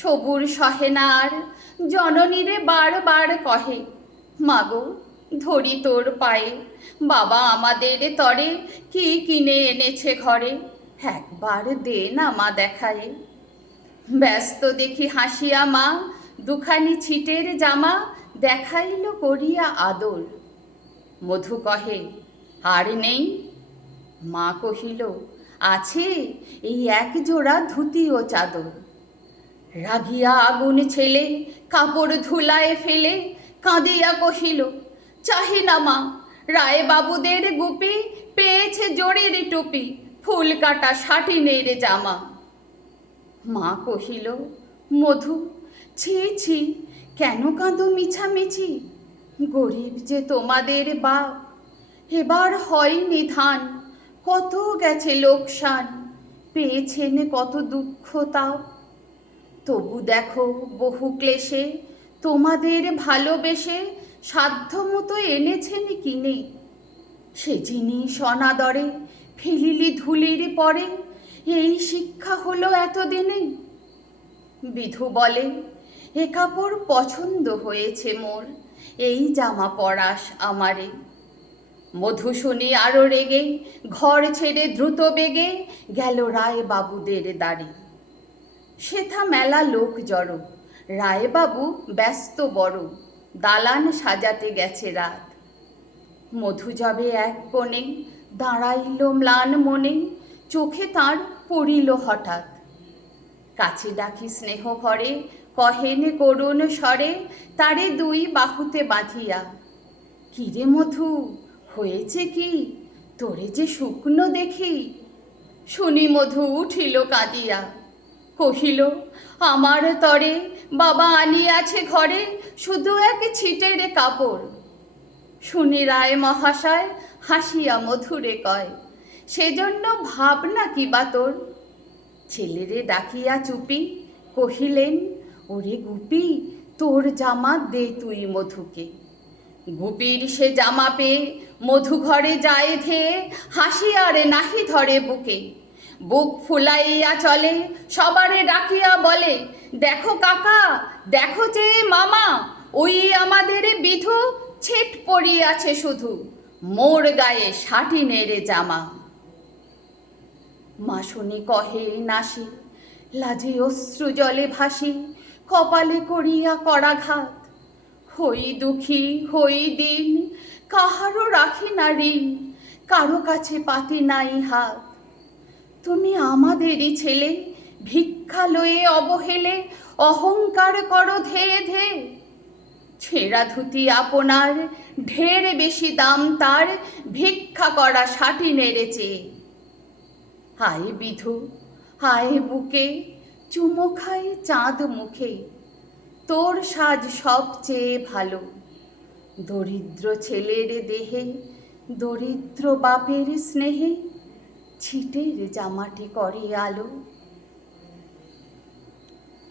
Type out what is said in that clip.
সবুর সহে না আর জননীরে বারবার কহে, মাগো, ধরি তোর পায়ে, বাবা আমাদের তরে কি কিনে এনেছে ঘরে? একবার দে না মা দেখায়ে। ব্যস্ত দেখি হাসিয়া মা, দুখানি ছিটের জামা দেখাইল করিয়া আদর। মধু কহে, আর নেই? মা কহিল, আছে, এই এক জোড়া ধুতি ও চাদর। রাগিয়া আগুন ছেলে, কাপড় ধুলায় ফেলে কাঁদিয়া কহিল, চাহি না মা, রায় বাবুদের গুপি পেয়েছে জোরের টুপি, ফুল কাটা সাটিনের জামা। মা কহিল, মধু, ছি ছি, কেন কাঁদো মিছামিছি? গরিব যে তোমাদের বাপ, এবার হয়নি ধান কত গেছে লোকসান, পেয়েছেন কত দুঃখ তাপ তবু দেখো বহু ক্লেশে, তোমাদের ভালোবেসে সাধ্যমতো এনেছেন কিনে সে জিনিস অনাদরে ফেলিলি ধুলির পরে, এই শিক্ষা হলো এতদিনে। বিধু বলে, এ কাপড় পছন্দ হয়েছে মোর, এই জামা পরাস আমারে। মধু শুনি আরও রেগে, ঘর ছেড়ে দ্রুত বেগে, গেল রায় বাবুদের দাঁড়ি। সেথা মেলা লোক জড়ো। রায়বাবু ব্যস্ত বড়, দালান সাজাতে গেছে রাত। মধু যাবে এক কোণে, দাঁড়াইল ম্লান মনে, চোখে তার পড়িল হঠাৎ। কাছে ডাকি স্নেহ ভরে, কহেন করুণ স্বরে, তারে দুই বাহুতে বাঁধিয়া, কিরে মধু, হয়েছে কি? তোরে যে শুকনো দেখি? শুনি মধু উঠিল কাঁদিয়া কহিল, আমার তরে বাবা আনিয়াছে ঘরে শুধু এক ছিটের কাপড়। শুনি রায় মহাশয় হাসিয়া মধুরে কয়, সেজন্য ভাবনা কি বা তোর? ছেলেরে ডাকিয়া চুপি কহিলেন, ওরে গুপি, তোর জামা দে তুই মধুকে। গুপির সে জামা পেয়ে মধু ঘরে যায় ধেয়ে হাসিয়ারে নাহি ধরে বুকে। বুক ফুলাইয়া চলে, সবারে ডাকিয়া বলে, দেখো কাকা, দেখো যে মামা, ওই আমাদের বিধু ছেট পড়িয়াছে শুধু, মোর গায়ে ষাটি নেড়ে জামা। মা শুনি কহে, নাসি, লাজে অশ্রু জলে ভাসি, কপালে করিয়া করাঘাত। হই দুঃখী, হই দিন, কাহারও রাখি না ঋণ, কারও কাছে পাতি নাই হাত। তুমি আমাদেরই ছেলে। ভিক্ষা লয়ে অবহেলে, অহংকার করো ধেয়ে ধে। ছেঁড়া ধুতি আপনার, ঢের বেশি দাম তার, ভিক্ষা করা ষাটি নেড়েছে হায় বিধু, হায় বুকে, চুমো চাঁদ মুখে। তোর সাজ সবচেয়ে ভালো। দরিদ্র ছেলের দেহে, দরিদ্র বাপের স্নেহে। ছিটের জামাটি করে আলো।